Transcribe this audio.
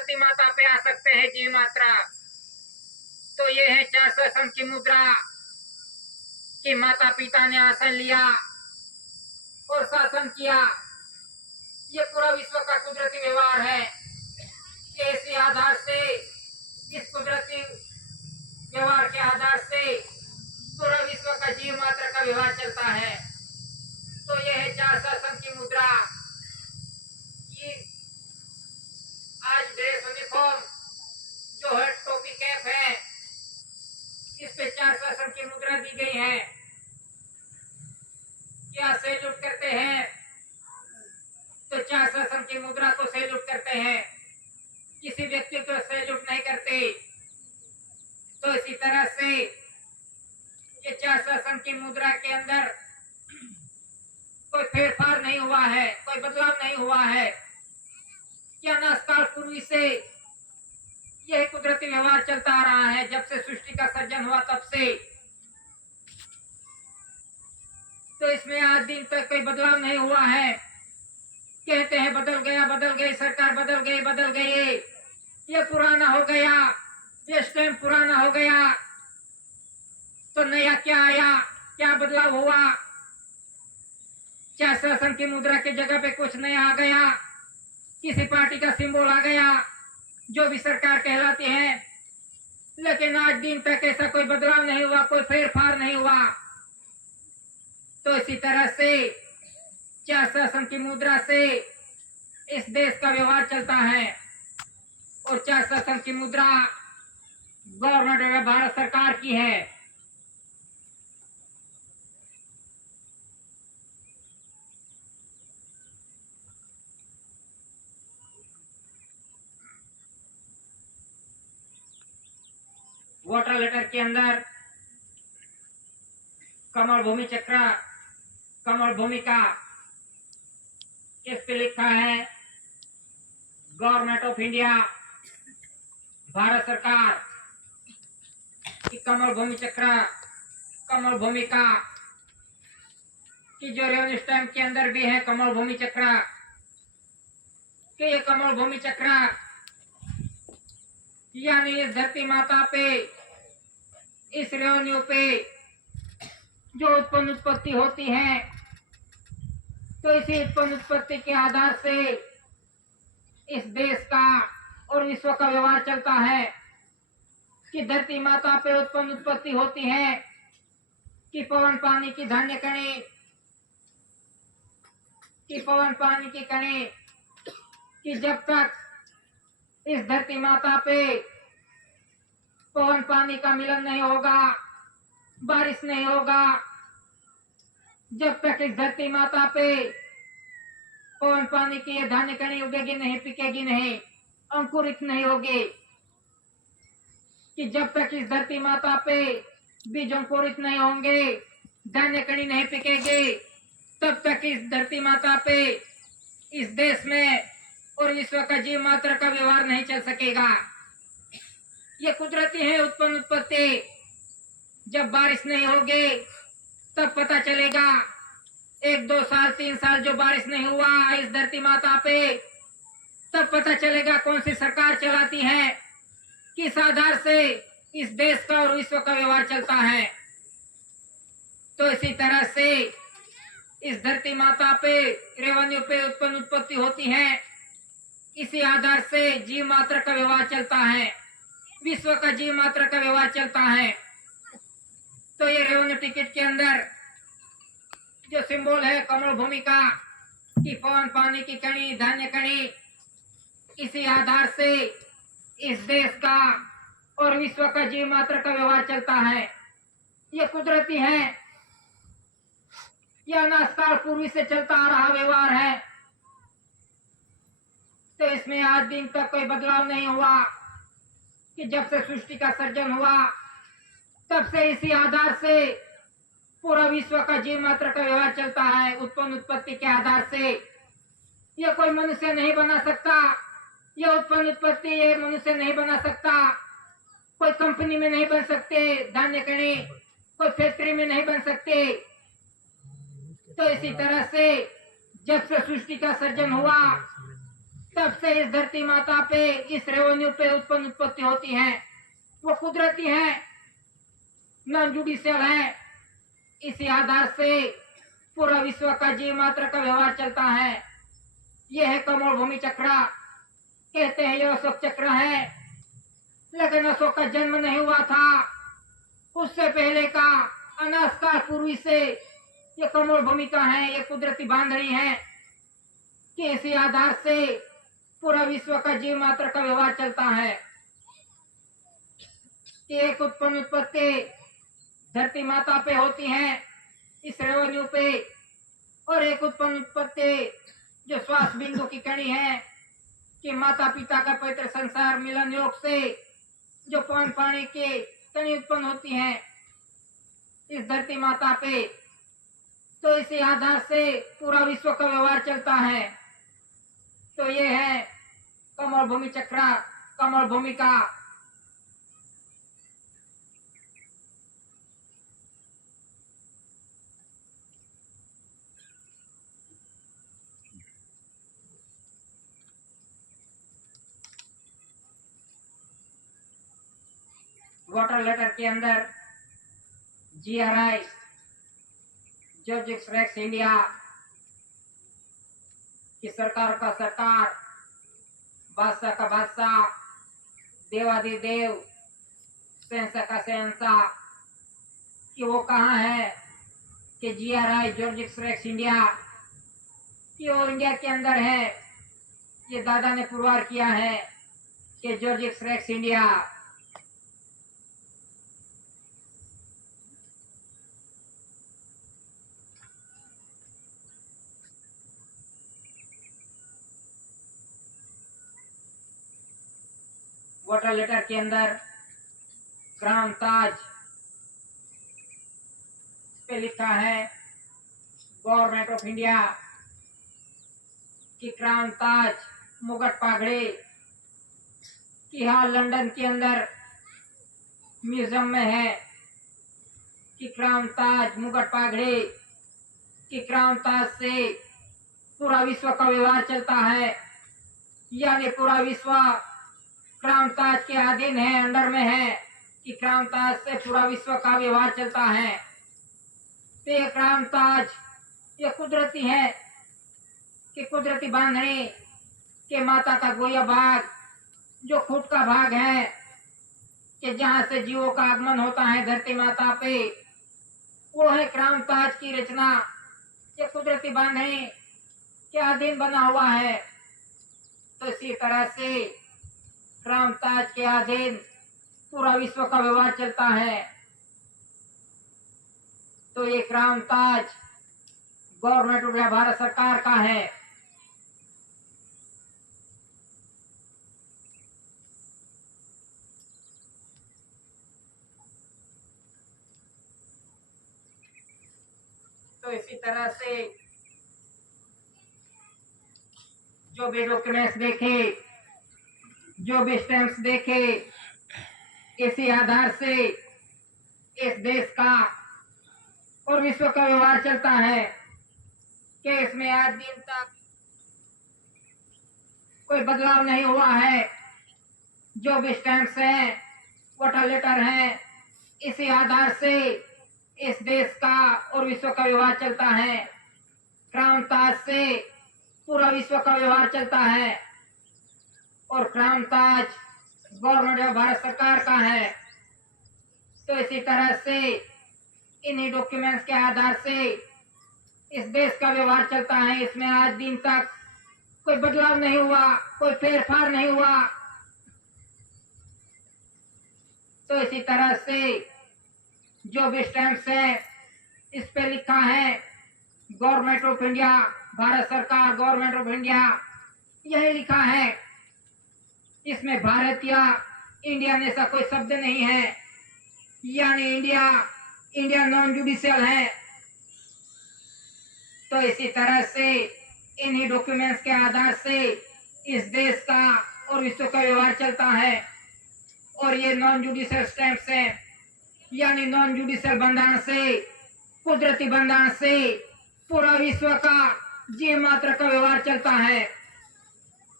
धरती माता पे आ सकते हैं जीव मात्रा। तो ये है 400 आसन की मुद्रा कि माता पिता ने आसन लिया और शासन किया। ये पूरा विश्व का कुदरती व्यवहार है। इसी आधार से, इस कुदरती व्यवहार के आधार से पूरा विश्व का जीव मात्र का व्यवहार चलता है। तो यह है 400 आसन की मुद्रा। ये आज ड्रेस यूनिफॉर्म जो है, टोपी कैप है, इस पे 400 आसन की मुद्रा दी गई है। क्या सैल्यूट करते हैं तो 400 आसन की मुद्रा को सैल्यूट करते हैं, किसी व्यक्ति को सैल्यूट नहीं करते। तो इसी तरह से ये 400 आसन की मुद्रा के अंदर कोई फेरफार नहीं हुआ है, कोई बदलाव नहीं हुआ है। क्या अनादिकाल पूर्व से यह कुदरती व्यवहार चलता आ रहा है, जब से सृष्टि का सर्जन हुआ तब से। तो इसमें आज दिन तक कोई बदलाव नहीं हुआ है। कहते हैं बदल गया, बदल गई सरकार, बदल गई, ये पुराना हो गया, ये स्टैम्प पुराना हो गया, तो नया क्या आया, क्या बदलाव हुआ? 400 आसन की मुद्रा की जगह पे कुछ नया आ गया, किसी पार्टी का सिंबल आ गया, जो भी सरकार कहलाती है। लेकिन आज दिन तक ऐसा कोई बदलाव नहीं हुआ, कोई फेरफार नहीं हुआ। तो इसी तरह से 400 आसन की मुद्रा से इस देश का व्यवहार चलता है। और 400 आसन की मुद्रा गवर्नमेंट भारत सरकार की है। वाटर लेटर के अंदर कमल भूमि चक्र, कमल भूमिका, इस पे लिखा है गवर्नमेंट ऑफ इंडिया, भारत सरकार की कमल भूमि चक्र, कमल भूमिका की जो रेवेन्यू स्टैम्प के अंदर भी है कमल भूमि चक्र, कि ये कमल भूमि चक्र यानी इस धरती माता पे, इस रेवेन्यू पे जो उत्पन्न उत्पत्ति होती है, तो इसी उत्पन्न उत्पत्ति के आधार से इस देश का और विश्व का व्यवहार चलता है। कि धरती माता पे उत्पन्न उत्पत्ति होती है, कि पवन पानी की धान्य कणी, कि पवन पानी की कणी, कि जब तक इस धरती माता पे पवन पानी का मिलन नहीं होगा, बारिश नहीं होगा, जब तक इस धरती माता पे पवन पानी की ये धान्य कणी उगेगी नहीं, पिकेगी नहीं, अंकुरित नहीं होगी, कि जब तक इस धरती माता पे बीज अंकुरित नहीं होंगे, धान्य कणी नहीं पिकेगी, तब तक इस धरती माता पे, इस देश में और विश्व का जीव मात्र का व्यवहार नहीं चल सकेगा। ये कुदरती है उत्पन्न उत्पत्ति। जब बारिश नहीं होगी तब पता चलेगा। 1, 2 साल, 3 साल जो बारिश नहीं हुआ इस धरती माता पे, तब पता चलेगा कौन सी सरकार चलाती है, किस आधार से इस देश का और विश्व का व्यवहार चलता है। तो इसी तरह से इस धरती माता पे, रेवेन्यू पे उत्पन्न उत्पत्ति होती है, इसी आधार से जीव मात्र का व्यवहार चलता है, विश्व का जीव मात्र का व्यवहार चलता है। तो ये रेवेन्यू टिकट के अंदर जो सिंबल है कमल भूमिका की पवन पानी की कणी, धान्य कणी, इसी आधार से इस देश का और विश्व का जीव मात्र का व्यवहार चलता है। ये कुदरती है, यह अनादिकाल पूर्व से चलता आ रहा व्यवहार है। तो इसमें आज दिन तक कोई बदलाव नहीं हुआ। कि जब से सृष्टि का सर्जन हुआ तब से इसी आधार से पूरा विश्व का जीव मात्र का व्यवहार चलता है, उत्पन्न उत्पत्ति के आधार से। ये कोई मनुष्य नहीं बना सकता, ये उत्पन्न उत्पत्ति ये मनुष्य नहीं बना सकता, कोई कंपनी में नहीं बन सकते धान्य कणी, कोई फैक्ट्री में नहीं बन सकते। तो इसी तरह से जब से सृष्टि का सर्जन हुआ तब से इस धरती माता पे, इस रेवेन्यू पे उत्पत्ति होती है, वो कुदरती है, नॉन जुडिशियल है। इसी आधार से पूरा विश्व का जीव मात्र का व्यवहार चलता है। यह है कमल भूमि चक्र। कहते हैं ये अशोक चक्र है, लेकिन अशोक का जन्म नहीं हुआ था। उससे पहले का अनाज काल पूर्वी से ये कमल भूमि का है, ये कुदरती बांधनी है कि इसी आधार से पूरा विश्व का जीव मात्र का व्यवहार चलता है। एक उत्पन्न उत्पत्ति धरती माता पे होती है, इस रेवेन्यू पे, और एक उत्पन्न उत्पत्ति जो श्वास बिंदु की कड़ी है कि माता पिता का पवित्र संसार मिलन योग से जो पवन पानी के कणी उत्पन्न होती है इस धरती माता पे, तो इसी आधार से पूरा विश्व का व्यवहार चलता है। तो ये है कमल भूमि चक्र, कमल भूमि का। वाटर लेटर के अंदर GRI जॉर्ज रेक्स इंडिया की सरकार का सरकार, बादशाह का बादशाह, देवादिदेव, शहंशाह का शहंशाह, कि वो कहाँ है कि GRI जॉर्ज रेक्स इंडिया कि वो इंडिया के अंदर है। ये दादा ने पुरवार किया है कि George Rex India. Water letter के अंदर क्राउन ताज पे लिखा है गवर्नमेंट ऑफ इंडिया कि क्राउन ताज मुगट पागड़े कि हाँ लंदन के अंदर म्यूजियम में है कि क्राउन ताज मुगट पागड़े कि क्राउन ताज से पूरा विश्व का व्यवहार चलता है, यानी पूरा विश्व क्राउन ताज के अधीन है, अंडर में है कि क्राउन ताज से पूरा विश्व का व्यवहार चलता है। तो ये क्राउन ताज ये कुदरती है कि कुदरती बांधने के माता का गोया भाग जो खुद का भाग है कि जहाँ से जीवों का आगमन होता है धरती माता पे, वो है क्राउन ताज की रचना। ये कुदरती बांधने के अधीन बना हुआ है। तो इसी तरह से क्राउन ताज के अधीन पूरा विश्व का व्यवहार चलता है। तो ये crown Taj government of India Bharat सरकार का है। तो इसी तरह से जो भी डॉक्यूमेंट्स देखे, जो भी स्टैम्प्स देखे, इसी आधार से इस देश का और विश्व का व्यवहार चलता है कि इसमें आज दिन तक कोई बदलाव नहीं हुआ है। जो भी स्टैम्प्स हैं, वाटर लेटर हैं, इसी आधार से इस देश का और विश्व का व्यवहार चलता है। क्राउन ताज से पूरा विश्व का व्यवहार चलता है और crown Taj government of Bharat सरकार का है। तो इसी तरह से इन्हीं डॉक्यूमेंट्स के आधार से इस देश का व्यवहार चलता है। इसमें आज दिन तक कोई बदलाव नहीं हुआ, कोई फेरफार नहीं हुआ। तो इसी तरह से जो भी स्टैम्प्स है इस पे लिखा है गवर्नमेंट ऑफ इंडिया, भारत सरकार, गवर्नमेंट ऑफ इंडिया, यही लिखा है। इसमें भारत या इंडियन ऐसा कोई शब्द नहीं है, यानी इंडिया नॉन जुडिशियल है। तो इसी तरह से इन्हीं डॉक्यूमेंट्स के आधार से इस देश का और विश्व का व्यवहार चलता है। और ये नॉन जुडिशियल स्टैम्प्स हैं, यानी नॉन जुडिशियल बंधन से, कुदरती बंधन से पूरा विश्व का जीव मात्र का व्यवहार चलता है।